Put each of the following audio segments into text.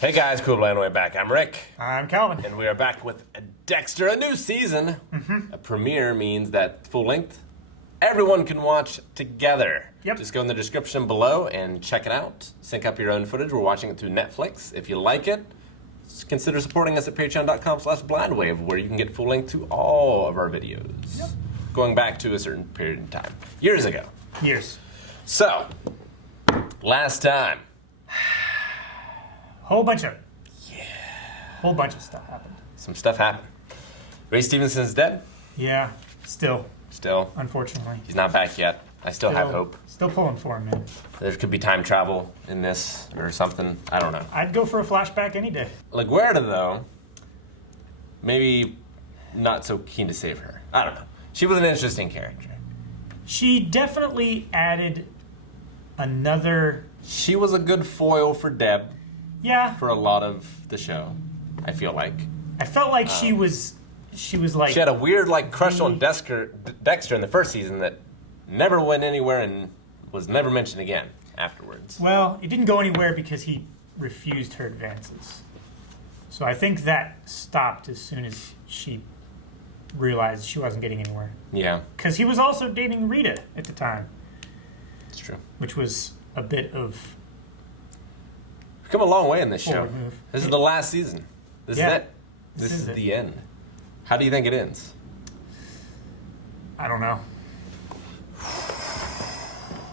Hey guys, cool way back. I'm Rick. I'm Calvin. And we are back with Dexter, a new season. A premiere means that full length, everyone can watch together. Yep. Just go in the description below and check it out. Sync up your own footage. We're watching it through Netflix. If you like it, consider supporting us at patreon.com/blindwave, where you can get full length to all of our videos. Yep. Going back to a certain period in time. Years ago. Years. So, last time. Whole bunch of stuff happened. Some stuff happened. Ray Stevenson's dead. Yeah, still, unfortunately. He's not back yet. I still have hope. Still pulling for him, man. There could be time travel in this or something. I don't know. I'd go for a flashback any day. LaGuardia, though, maybe not so keen to save her. I don't know. She was an interesting character. She definitely added another... She was a good foil for Deb. Yeah. For a lot of the show, I feel like. I felt like she was like... She had a weird crush on Dexter in the first season that never went anywhere and was never mentioned again afterwards. Well, it didn't go anywhere because he refused her advances. So I think that stopped as soon as she realized she wasn't getting anywhere. Yeah. Because he was also dating Rita at the time. It's true. Which was a bit of... We've come a long way in this show. Move. This is the last season. This is it. This is it. the end. How do you think it ends? I don't know.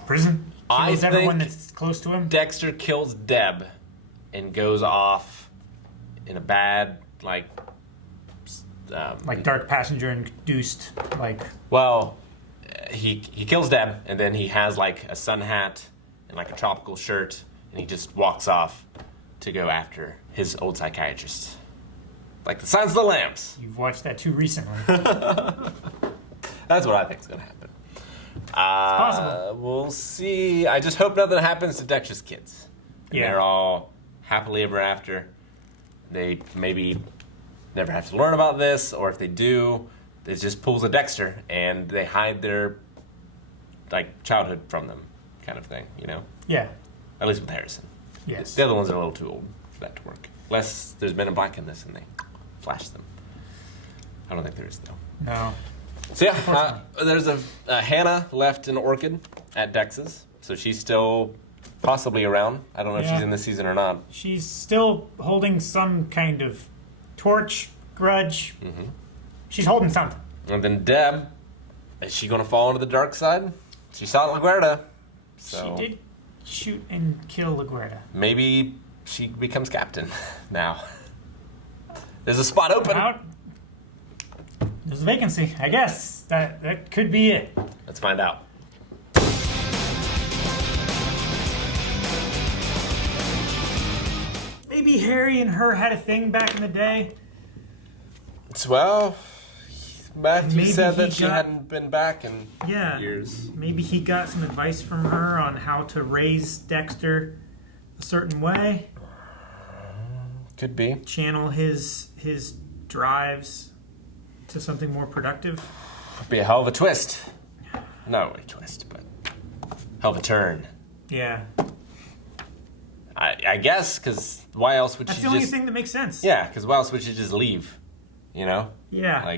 Prison? I Kills think everyone that's close to him? Dexter kills Deb and goes off in a bad, like Dark Passenger induced, Well, he kills Deb, and then he has a sun hat and a tropical shirt, and he just walks off to go after his old psychiatrist. Like the Signs of the Lambs. You've watched that too recently. That's what I think is going to happen. It's possible. We'll see. I just hope nothing happens to Dexter's kids. And they're all happily ever after. They maybe never have to learn about this, or if they do, it just pulls a Dexter and they hide their childhood from them, kind of thing, you know? Yeah. At least with Harrison. Yes. The other ones are a little too old for that to work. Unless there's Men in Black in this and they flash them. I don't think there is, though. No. So yeah, there's a Hannah left in Orchid at Dex's, so she's still possibly around. I don't know if she's in this season or not. She's still holding some kind of torch, grudge. Mm-hmm. She's holding something. And then Deb, is she going to fall into the dark side? She saw LaGuardia. So she did shoot and kill LaGuardia. Maybe she becomes captain now. There's a spot open. There's a vacancy, I guess. That could be it. Let's find out. Maybe Harry and her had a thing back in the day. Well, Matthew said that she hadn't hadn't been back in years. Maybe he got some advice from her on how to raise Dexter a certain way. Could be. Channel his drives to something more productive. Could be a hell of a twist. Not really a twist, but hell of a turn. Yeah. I guess, because why else would she just... That's the only thing that makes sense. Yeah, because why else would she just leave? You know? Yeah.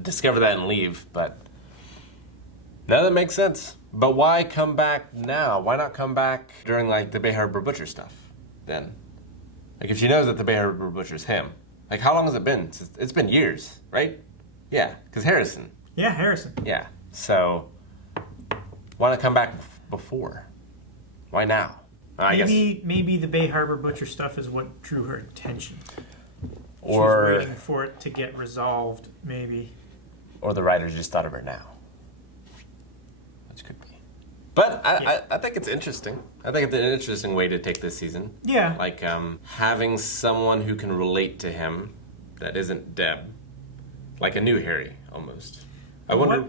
Discover that and leave, but... No, that makes sense. But why come back now? Why not come back during, the Bay Harbor Butcher stuff, then? If she knows that the Bay Harbor Butcher's him. How long has it been? It's been years, right? Yeah, because Harrison. Yeah, Harrison. Yeah, so... Why not come back before? Why now? Maybe the Bay Harbor Butcher stuff is what drew her attention. Or she's waiting for it to get resolved, maybe. Or the writers just thought of her now. Which could be. But I think it's interesting. I think it's an interesting way to take this season. Yeah. Having someone who can relate to him that isn't Deb. Like a new Harry, almost. I wonder...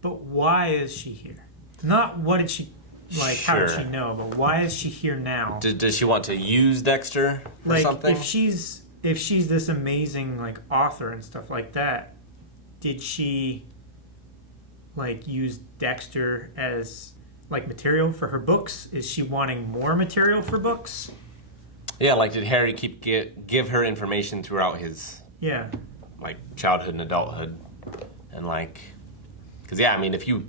But why is she here? Not what did she... how did she know? But why is she here now? Does she want to use Dexter for something? If she's this amazing author and stuff like that, did she use Dexter as material for her books? Is she wanting more material for books? Yeah, like did Harry give her information throughout his like childhood and adulthood, and like, because yeah, I mean, if you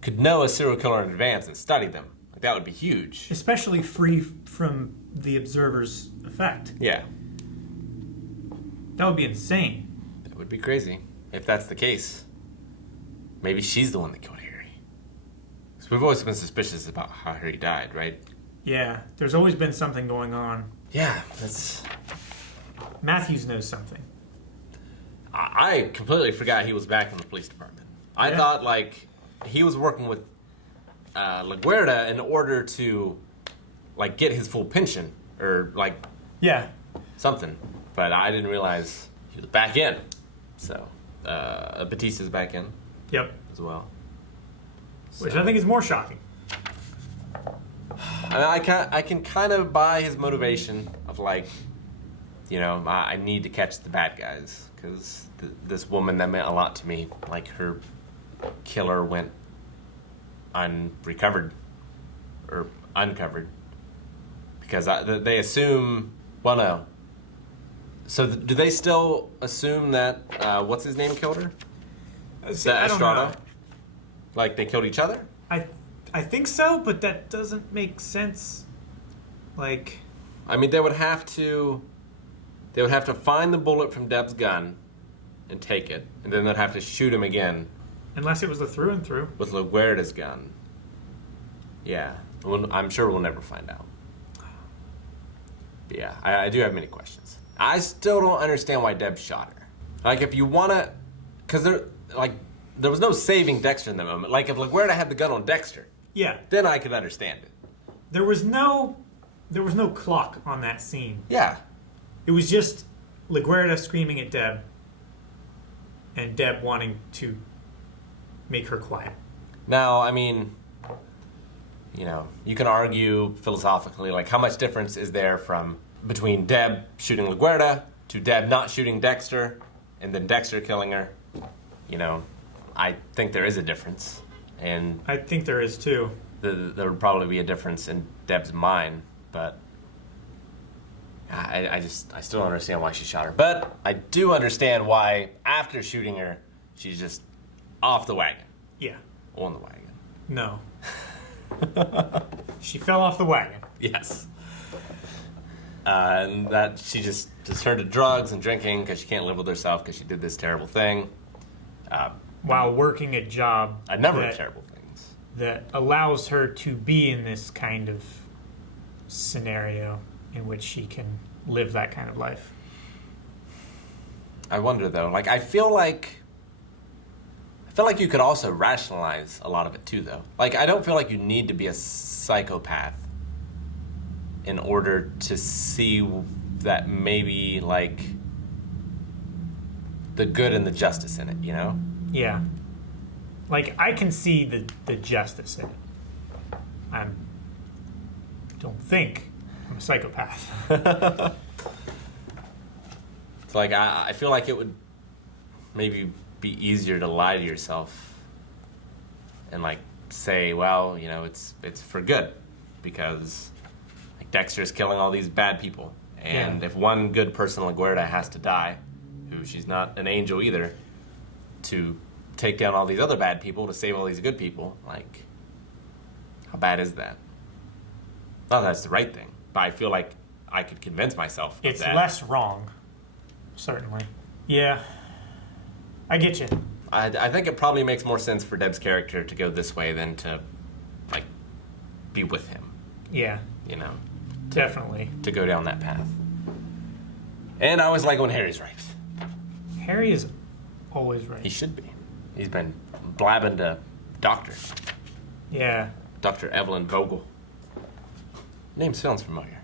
could know a serial killer in advance and study them, like that would be huge. Especially free from the observer's effect. Yeah, that would be insane. That would be crazy if that's the case. Maybe she's the one that killed Harry. So we've always been suspicious about how Harry died, right? Yeah, there's always been something going on. Yeah, that's... Matthews knows something. I completely forgot he was back in the police department. I thought, like, he was working with LaGuardia in order to, like, get his full pension, or, like... Yeah. Something. But I didn't realize he was back in. So, Batista's back in. Yep. As well. Which I think is more shocking. I can kind of buy his motivation of like, you know, I need to catch the bad guys because this woman that meant a lot to me, like her killer went uncovered because they assume, well, no. So do they still assume that what's his name killed her? I don't know. Like they killed each other? I think so, but that doesn't make sense. Like, I mean, they would have to find the bullet from Deb's gun and take it, and then they'd have to shoot him again. Unless it was the through and through. With LaGuardia's gun. Yeah, I'm sure we'll never find out. But yeah, I do have many questions. I still don't understand why Deb shot her. Like, if you wanna, because there was no saving Dexter in that moment. Like, if LaGuardia had the gun on Dexter, then I could understand it. There was no clock on that scene. Yeah. It was just LaGuardia screaming at Deb, and Deb wanting to make her quiet. Now, I mean, you know, you can argue philosophically, like, how much difference is there between Deb shooting LaGuardia to Deb not shooting Dexter, and then Dexter killing her? You know, I think there is a difference, and I think there is too. There would probably be a difference in Deb's mind, but I still don't understand why she shot her. But I do understand why after shooting her, she's just off the wagon. Yeah. On the wagon. No. She fell off the wagon. Yes. And that she just turned to drugs and drinking because she can't live with herself because she did this terrible thing. While working a job. A number of terrible things. That allows her to be in this kind of scenario in which she can live that kind of life. I wonder though, like I feel like you could also rationalize a lot of it too though. Like I don't feel like you need to be a psychopath in order to see that maybe like the good and the justice in it, you know? Yeah. Like I can see the justice in it. I don't think I'm a psychopath. It's like I feel like it would maybe be easier to lie to yourself and like say, well, you know, it's for good because like Dexter's killing all these bad people, and if one good person, LaGuardia, has to die, who she's not an angel either, to take down all these other bad people to save all these good people, like how bad is that? Not that that's the right thing, but I feel like I could convince myself of it's that. less wrong, certainly. Yeah, I get you. I think it probably makes more sense for Deb's character to go this way than to, like, be with him. Yeah. You know? Definitely. To go down that path. And I always like when Harry's right. Harry is always right. He should be. He's been blabbing to Doctor. Yeah. Dr. Evelyn Vogel. Name sounds familiar.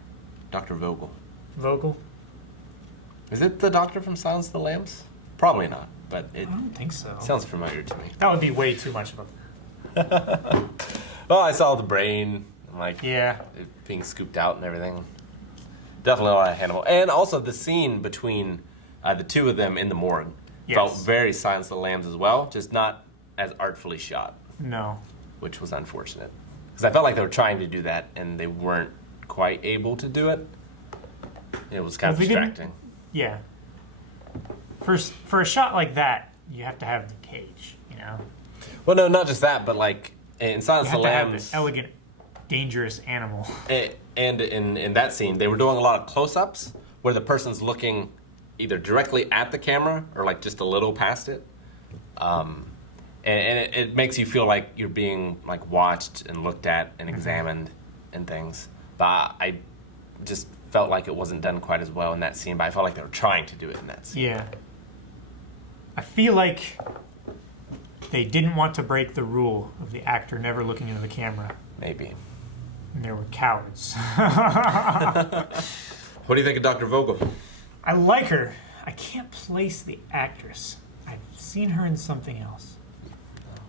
Dr. Vogel. Vogel? Is it the doctor from Silence of the Lambs? Probably not, but it I don't think so. Sounds familiar to me. That would be way too much of a... Well, I saw the brain, and like it being scooped out and everything. Definitely a lot of Hannibal. And also the scene between the two of them in the morgue felt very Silence of the Lambs as well, just not as artfully shot. No. Which was unfortunate. Because I felt like they were trying to do that, and they weren't quite able to do it. It was kind of Well, they didn't- distracting. Yeah. For a shot like that, you have to have the cage, you know? Well, no, not just that, but like in Silence You of the have to have Lambs, the elegant, dangerous animal. and in that scene, they were doing a lot of close-ups where the person's looking either directly at the camera or like just a little past it, and it makes you feel like you're being like watched and looked at and examined and things. But I just felt like it wasn't done quite as well in that scene. But I felt like they were trying to do it in that scene. Yeah. I feel like they didn't want to break the rule of the actor never looking into the camera, Maybe. and there were cowards. What do you think of Dr. Vogel? I like her. I can't place the actress. I've seen her in something else,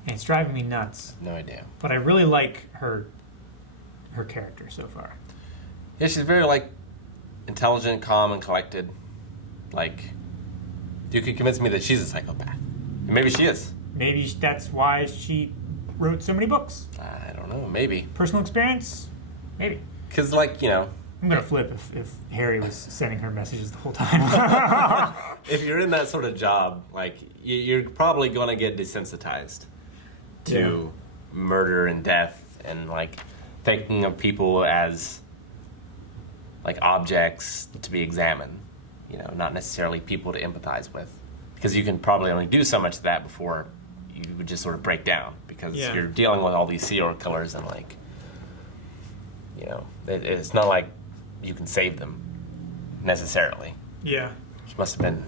and it's driving me nuts. No idea. But I really like her character so far. Yeah, she's very like intelligent, calm, and collected. Like, you could convince me that she's a psychopath. And maybe she is. Maybe that's why she wrote so many books. I don't know. Maybe. Personal experience? Maybe. Because, like, you know, I'm going to flip if Harry was sending her messages the whole time. if you're in that sort of job, like, you're probably going to get desensitized to murder and death and, like, thinking of people as, like, objects to be examined. You know, not necessarily people to empathize with. Because you can probably only do so much of that before you would just sort of break down. Because you're dealing with all these serial killers and, like, you know, it's not like you can save them necessarily. Yeah. Which must have been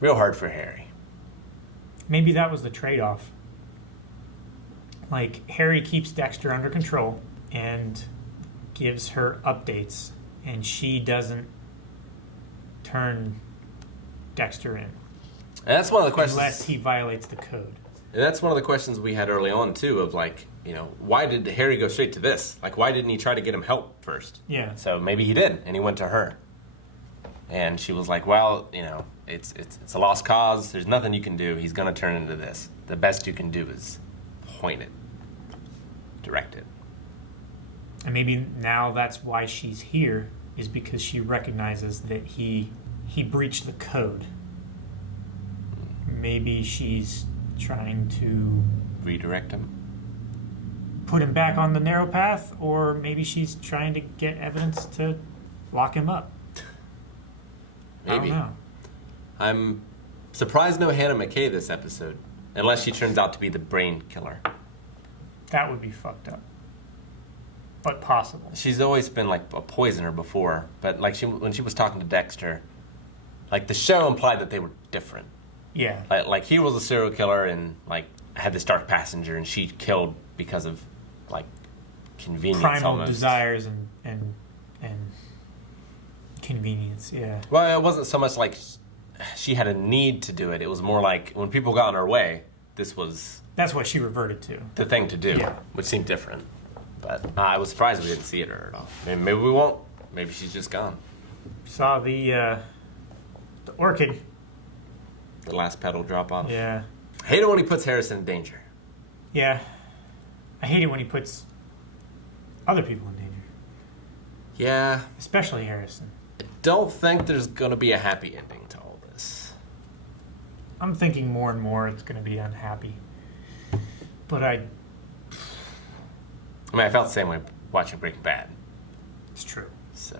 real hard for Harry. Maybe that was the trade-off. Like, Harry keeps Dexter under control and gives her updates, and she doesn't turn Dexter in. And that's one of the questions. Unless he violates the code. And that's one of the questions we had early on too. Of like, you know, why did Harry go straight to this? Like, why didn't he try to get him help first? Yeah. So maybe he did, and he went to her. And she was like, "Well, you know, it's a lost cause. There's nothing you can do. He's gonna turn into this. The best you can do is point it, direct it." And maybe now that's why she's here, is because she recognizes that he breached the code. Maybe she's trying to Redirect him. put him back on the narrow path, or maybe she's trying to get evidence to lock him up. Maybe. I don't know. I'm surprised no Hannah McKay this episode, unless she turns out to be the brain killer. That would be fucked up. But possible. She's always been like a poisoner before, but like when she was talking to Dexter, like the show implied that they were different. Yeah. Like he was a serial killer and like had this dark passenger, and she killed because of like convenience, Primal almost. desires and convenience, yeah. Well, it wasn't so much like she had a need to do it. It was more like when people got in her way, this was That's what she reverted to. the thing to do, Yeah. which seemed different. But I was surprised we didn't see it her at all. Maybe we won't. Maybe she's just gone. Saw the orchid. The last petal drop off. Yeah. I hate it when he puts Harrison in danger. Yeah. I hate it when he puts other people in danger. Yeah. Especially Harrison. I don't think there's going to be a happy ending to all this. I'm thinking more and more it's going to be unhappy. But I mean, I felt the same way watching Breaking Bad. it's true. So,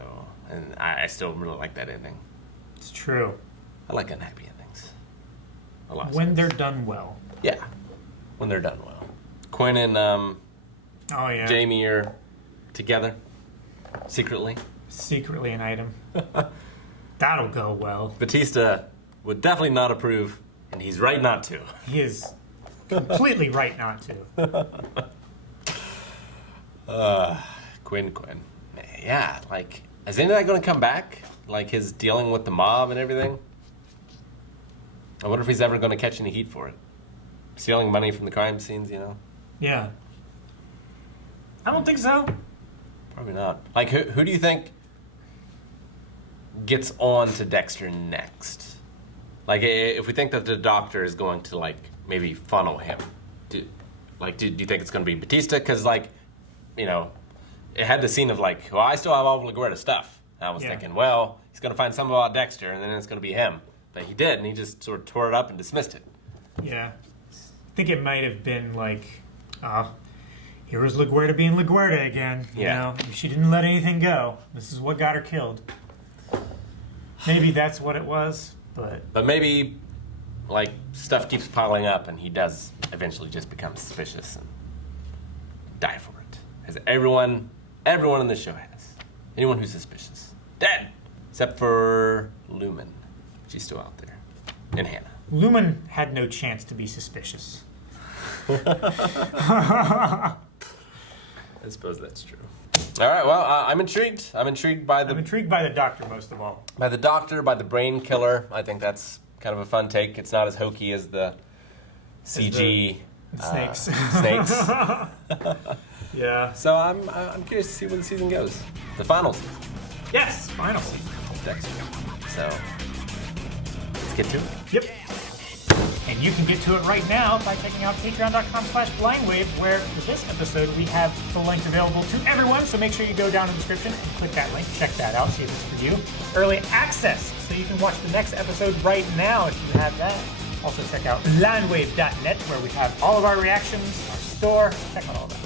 and I still really like that ending. It's true. I like unhappy endings. A lot. When they're done well. Yeah. When they're done well. Quinn and Oh, yeah. Jamie are together. Secretly. Secretly an item. That'll go well. Batista would definitely not approve, and he's right not to. He is completely right not to. Quinn. Yeah, like, is any of that going to come back? Like his dealing with the mob and everything? I wonder if he's ever going to catch any heat for it. Stealing money from the crime scenes, you know? Yeah. I don't think so. Probably not. Like, who do you think gets on to Dexter next? Like, if we think that the doctor is going to, like, maybe funnel him, do you think it's going to be Batista? Because, like, you know, it had the scene of, like, well, I still have all of LaGuerta's stuff. I was Yeah. thinking, well, he's going to find something about Dexter, and then it's going to be him. But he did, and he just sort of tore it up and dismissed it. Yeah. I think it might have been like, here was LaGuerta being LaGuerta again. You know, she didn't let anything go. This is what got her killed. Maybe that's what it was, but... But maybe, like, stuff keeps piling up, and he does eventually just become suspicious and die for it. As everyone in the show has. Anyone who's suspicious. Dead! Except for Lumen. She's still out there. And Hannah. Lumen had no chance to be suspicious. I suppose that's true. All right, well, I'm intrigued. I'm intrigued by the doctor most of all. By the doctor, by the brain killer. I think that's kind of a fun take. It's not as hokey as the CG snakes. Snakes. Yeah. So I'm curious to see where the season goes. The final season. Yes, final season. Dexter. So let's get to it. Yep. And you can get to it right now by checking out patreon.com/blindwave, where for this episode we have the link available to everyone. So make sure you go down in the description and click that link. Check that out, see if it's for you. Early access, so you can watch the next episode right now if you have that. Also check out blindwave.net, where we have all of our reactions, our store. Check out all that.